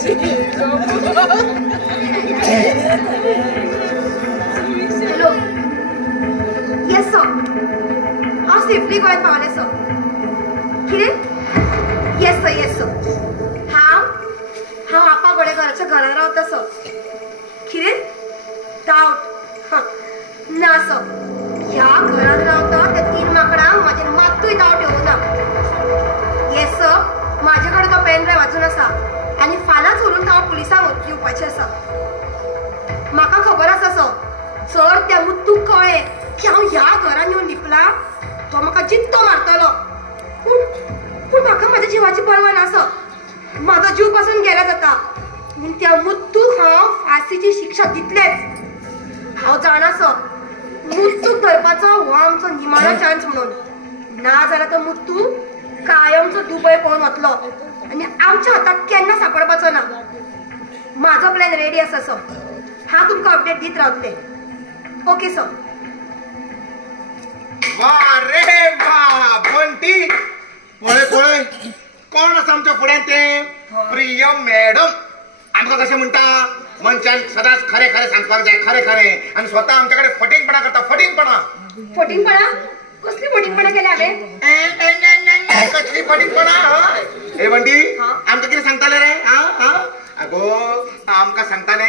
Hello yes sir हांव safely गोंयांत पावलें सर कितें येस सर हांव आपा बडेकराच्या घरान रावता सर कितें डावट ना सर ह्या घरान रावता त्या 3 माकडांक म्हाजेर मात्तूय डावट येवना येस सर म्हाजे कडेन तो पेन ड्रायव्ह वाचून आसा आनी फाल्यांच व्हरून हांव पुलिसांक येवपाचें आसा म्हाका खबर आसा सर जर त्या मुत्तूक कळ्ळें की हांव ह्या घरान येवन लिपला तो म्हाका जित्तो मारतलो पूण म्हाका म्हाज्या जिवाची पर्वा ना सर म्हाजो जीव पासून गेला जाता पूण त्या मुत्तूक हांव फाशीची शिक्षा दितलेच हांव जाणा सर मुत्तूक धरपाचो हो आमचो निमाणो चान्स म्हणून ना जाल्यार तो मुत्तू कायमचो दुबय पळोवन वतलो आनी आमच्या हाताक केन्ना सांपडपाचो ना म्हाजो प्लॅन रेडी आसा सर हांव तुमकां अपडेट दीत रावतलें ओके सर वा रे वा बंटी पळय पळय कोण आसा आमच्या फुड्यान ते प्रिय मॅडम आमकां कशें म्हणटा मनशान सदांच खरें खरें सांगपाक जाय खरें खरें आनी स्वता आमच्या कडेन फटिंगपणा करता फटिंगपणा कसली फटिंगपणा केल्या हांवें कसली फटिंगपणा हे बंटी आमकां कितें सांगताले रे आगो आमकां सांगताले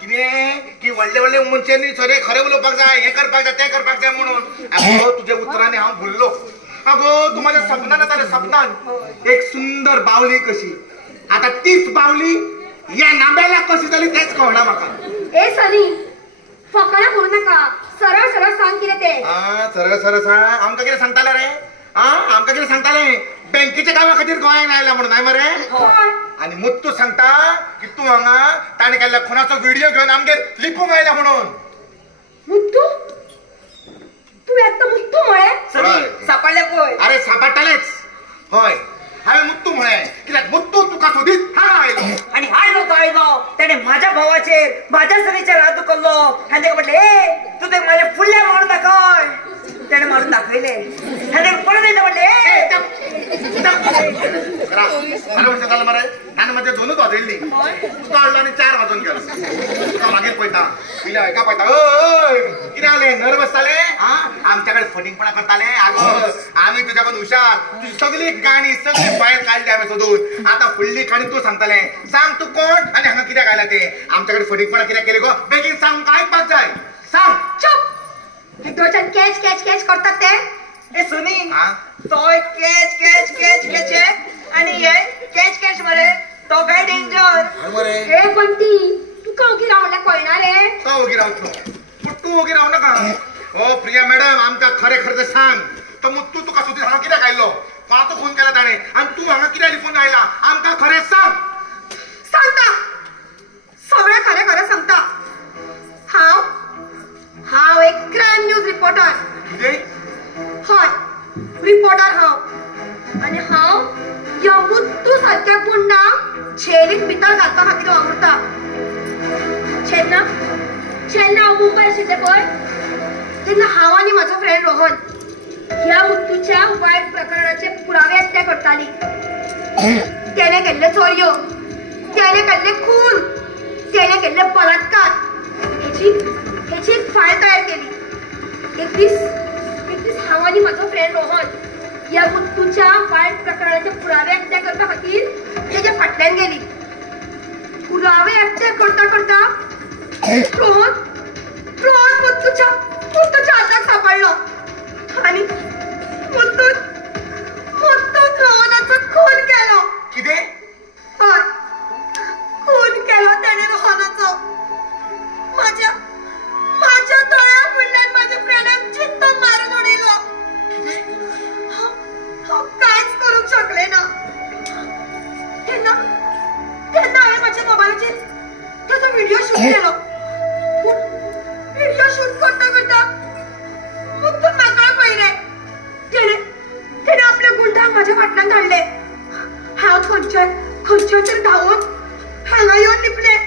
कितें की व्हडले व्हडले मनशांनी सगळे खरें उलोवपाक जाय हें करपाक जाय तें करपाक जाय म्हणून आगो तुज्या उतरांनी हांव भुल्लो अगो तू माझ्या सपनान येताले सपनान एक सुंदर बावली कशी आता तीच बावली या नांब्याला कशी जाली तेच कळना म्हाका ए सनी फकाणा करू नाका सरळ सरळ सांग कितें ते सरळ सरळ सांग आमकां कितें सांगताले रे आमकां कितें सांगताले बँकेच्या कामा खातीर गोंयांत आयला म्हणून हाय मरे आनी मुत्तू सांगता की तू हांगा ताणें केल्ल्या खुनाचो व्हिडिओ घेवन आमगेर लिपूंक आयला म्हणून मुत्तू तू आत्ता मुत्तू म्हळे सापडले पळय अरे सापडटालेच हय हांवें मुत्तू म्हळें कित्याक मुत्तू तुका सोदीत हांगा आयलो आणि आयलो तो आयलो तेणे माझ्या भावाचेर माझ्या सनीचेर हात दुखल्लो आनी ताका म्हटलें ए तू ते माझ्या फुडल्या मारून दाखय तेणे मारून दाखयले आनी ताका परत येता म्हटलें वर्षां जालें मरे ताणें म्हाजे 2च वाजयल्ली तुका हाडलो आनी 4 वाजोवन गेलो तुका मागीर पळयता पिल्या हेका पळयता ओय कितें जालें नर्वस जालें आमच्या कडेन फटिंगपणा करताले आगो आमी तुज्या कडेन हुशार तुजी सगळी गाणी सगळी फायल काडली हांवें सोदून आतां फुडली खाणी तूं सांगतलें सांग तूं कोण आनी हांगा कित्याक आयला ते आमच्या कडेन फटिंगपणा कित्याक केली गो बेगीन सांग म्हाका आयकपाक जाय सांग चुप हितोच्यान कॅच कॅच कॅच करतात ते ए सुनी तोय कॅच कॅच कॅच कॅच आणि हे कॅच कॅच मरे तो काय डेंजर ए बंटी तुका ओगी रावल्या कळना रे तो ओगी रावतलो पूण तूं ओगी राव नाका हो प्रिया मॅडम आमकां खरें खरें तें सांग तो मुत्तू तुका सोदीत हांगा कित्याक आयलो कोणाचो फोन केला ताणें आनी तूं हांगा कित्याक लिपून आयला आमकां खरें सांग सांगता सगळें खरें खरें सांगता हांव एक क्रायम न्यूज रिपोर्टर कितें हय रिपोर्टर हांव आनी हांव ह्या मुत्तू सारक्या गुंडांक झेलीक भितर घालपा खातीर वावुरता जेन्ना हांव मुंबय आशिल्लें पळय तेन्ना हांव आनी म्हाजो फ्रेंड रोहन ह्या मुत्तूच्या वायट प्रकरणाचे पुरावे एकठांय करतालीं तेणे केल्ले चोरयो तेणे केल्ले खून तेणे केल्ले बलात्कार हेची एक फायल तयार केली एक दीस हांव आनी म्हाजो फ्रेंड रोहन ह्या मुत्तूच्या वायट प्रकरणाचे पुरावे एकठांय करपा खातीर तेजे फाटल्यान गेली पुरावे एकठांय करता करता रोहन मुत्तूच्या हाताक सापडलो आनी मुत्तून रोहनाचो खून केलो कितें हय खून केलो तेणे रोहनाचो माझ्या दोळ्या फुडल्यान माझ्या फ्रेंडाक जित्तो मारून उडयलो हांव कांयच करूंक शकलें ना तेन्ना हांवें म्हाज्या मोबायलाचेर ताचो व्हिडिओ शूट केलो व्हिडिओ शूट करता करता मुत्तून म्हाका पळयलें तेणे आपल्या गुंडांक म्हाज्या फाटल्यान धाडले हांव खंयच्या तरी धांवून हांगा येवन लिपलें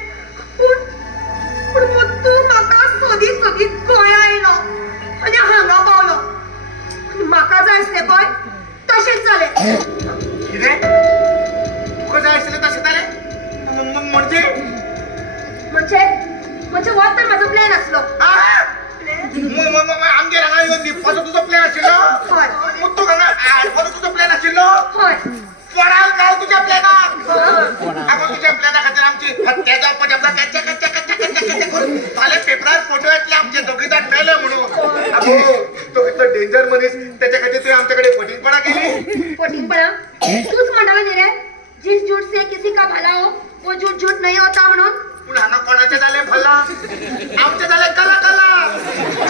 पूण मुत्तू म्हाका सोदीत गोंया आयलो आनी हांगा पावलो म्हाका जाय आसलें पळय तशेंच जालें कितें तुका जाय आशिल्लें तशें जालें म्हणजे हो तर माझो प्लॅन असलो. आमच्या रंगा येऊन निपपाचो तुझो प्लॅन आशिल्लो. होय. मुत्तू गंगा आडपाचो तुझो प्लॅन आशिल्लो. होय. पडाल काय तुझ्या प्लॅनाक. अगो तुझ्या प्लॅना खातीर आमची हत्या जावपाची आमचा कच्च्या कच्च्या कच्च्या कच्च्या कच्च्या करून फाल्यां पेपरार फोटो येतले आमचे दोघीदार मेले म्हणून. अगो तो कितलो डेंजर मनीस त्याच्या खातीर तुवें आमच्याकडे फटींगपणा केली. फटींगपणा तूच म्हणला न्ही रे जिस झूठ से किसी का भला हो वो झूठ झूठ नहीं होता म्हणून. पूण हांगा कोणाचे जाले भला आमचे जाले कला कला.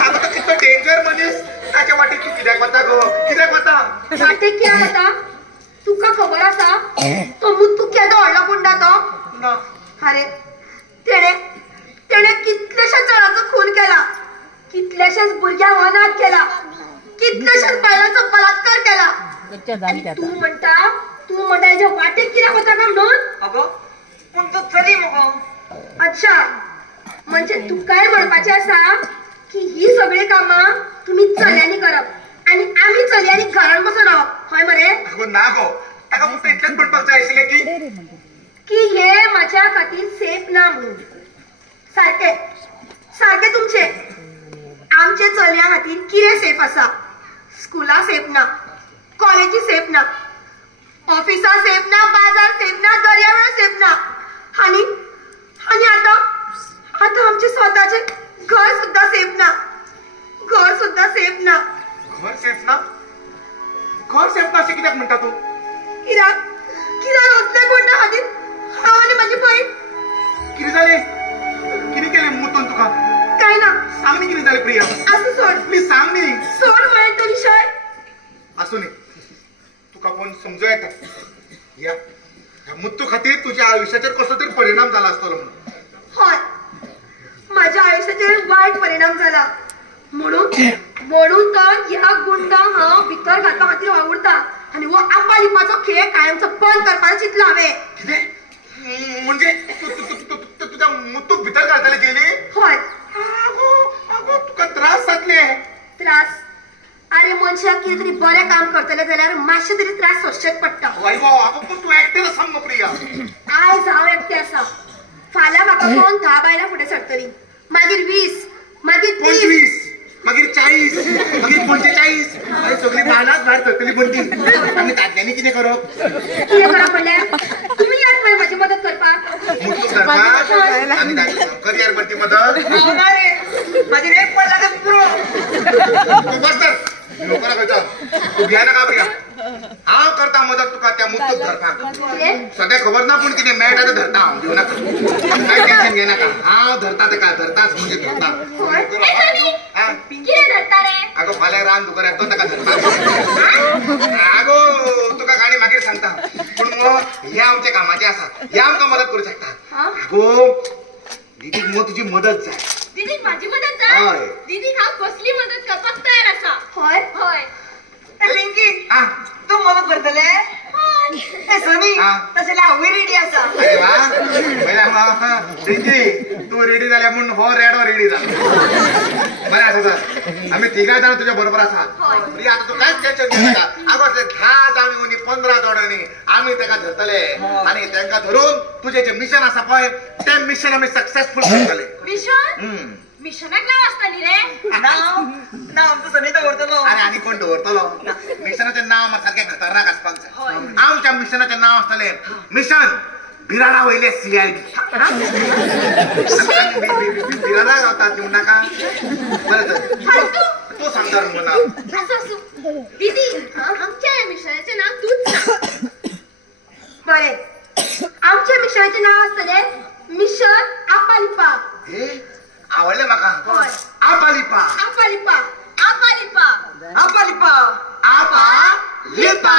अगो तो कितलो डेंजर मनीस ताच्या वाटेक तूं कित्याक वता गो कित्याक वता. वाटेक कित्याक वता तुका खबर आसा तो मुत्तू केदो व्हडलो गुंडा तो. ना अरे तेणे कितलेशाच जाणांचो खून केला, कितलेशाच भुरग्यांक अनाथ केला, कितलेशाच बायलांचो बलात्कार केला. आणि तू म्हणता हेच्या वाटेक कित्याक वता काय म्हणून. अगो पूण तू चली मगो. अच्छा म्हणजे तुकाय म्हणपाचें आसा की ही सगळी कामां तुम्ही चल्यांनी करप आणि आम्ही चल्यांनी घरान बसून रावप. हय मरे. अगो ना गो ताका फक्त इतलेंच म्हणपाक जाय आशिल्लें की हे माझ्या खातीर सेफ ना म्हणून. सारखे तुमचे आमचे चलया खातीर कितें सेफ आसा. स्कुला सेफ ना, कॉलेजी सेफ ना, ऑफिसा सेफ ना, बाजार सेफ ना, दर्यावेळ सेफ ना आणि आता आमचे स्वतःचे घर सुद्धा सेफ ना. घर सुद्धा सेफ ना. घर सेफ ना. घर सेफ ना अशें कित्याक म्हणटा तूं. कित्याक असले गुंडा खातीर हांव आनी म्हाजी बहीण. कितें जालें कितें केलें मुतून तुका. काय ना सांग न्ही कितें जालें प्रिया. असं सोड प्लीज सांग न्ही. सोड म्हळें तो विशय. आसूं न्ही तुका कोण समजूं येता ह्या मुत्तू खातीर तुज्या आयुश्याचेर कसलो तरी परिणाम जाला आसतलो म्हणून. हय माझ्या आयुष्याचेर वायट परिणाम जाला म्हणून तर ह्या गुंडांक हांव भितर घालपा खातीर वावुरता आनी हो आंबा लिंबाचो खेळ कायमचो बंद करपाचो चिंतला हांवें. कितें म्हणजे तुज्या मुत्तूक भितर घालताले गेली. हय. आगो तुका त्रास जातले. त्रास. अरे मनशाक कितें तरी बरें काम करतले जाल्यार मातशे तरी त्रास सोंसचेच पडटा. हय गो आगो पूण तूं एकटेच आसा मगो प्रिया. आयज हांव एकटें आसा, फाल्यां म्हाका कोण 10 बायलां फुडें सरतलीं, मागीर 20, मागीर 25, मागीर 40, मागीर 45. अरे सगळी बायलांच भायर सरतली पूण ती आमी दादल्यांनी कितें करप. कितें करप म्हणल्यार तुमी यात मरे म्हाजी मदत करपाक. मुत्तूक धरपाक आमी दादले करियर म्हणटी मदत. ना रे माझी रेप पडला तर पुरो. तू बस तर लोकांना खंयचो तू घ्या नाका प्रिया. हांव करता मदत तुका त्या मुत्तूक धरपाक. सगळें खबर ना पूण कितें मेळटा तें धरता हांव. भिवू नाका कांय टेन्शन घेय नाका. हांव धरता तेका धरताच म्हणजे धरता. कितें धरता रे. आगो फाल्यां रान दुकर येतो ताका धरता. आगो तुका गाणी मागीर सांगता पूण मगो हे आमचे कामाचे आसा. हे आमकां मदत करूं शकता. आगो दीदीक मगो तुजी मदत जाय. दीदीक माझी मदत जाय. हय. दीदीक हांव कसली मदत करपाक तयार आसा. हय हय. पिंकी तू मदत करतले. सनी तशें हांवूय रेडी आसा. अरे वा पिंकी तू रेडी जाल्या म्हूण हो रेडो रेडी जाला. बरें आसा तर आमी तिगाय जाण तुज्या बरोबर आसा. प्रिया आतां तूं कांयच टेन्शन घेवं नाका. आगो असले 10 जावणी 15 जोड्यांनी आमी तेका धरतले आनी तेंका धरून तुजें जें मिशन आसा पळय तें मिशन आमी सक्सेसफूल करतले. मिशन मिशनाक नांव आसता न्ही रे. नांव आमचो सनी दवरतलो. अरे आनी कोण दवरतलो. मिशनाचें नांव मात सारकें खतरनाक आसपाक जाय. आमच्या मिशनाचें नांव आसतलें मिशन बिराडा वयले CID. बिराडा रावतात न्हू नाका. बरें तर तूं सांग तर मगो नांव. असो दीदी आमच्या मिशनाचें नांव तूच सांग. बरें आमच्या मिशनाचें नांव आसतलें मिशन आपालिपा. हे आवडलें म्हाका. आपालिपा आपालिपा आपालिपा आपालिपा आपालिपा.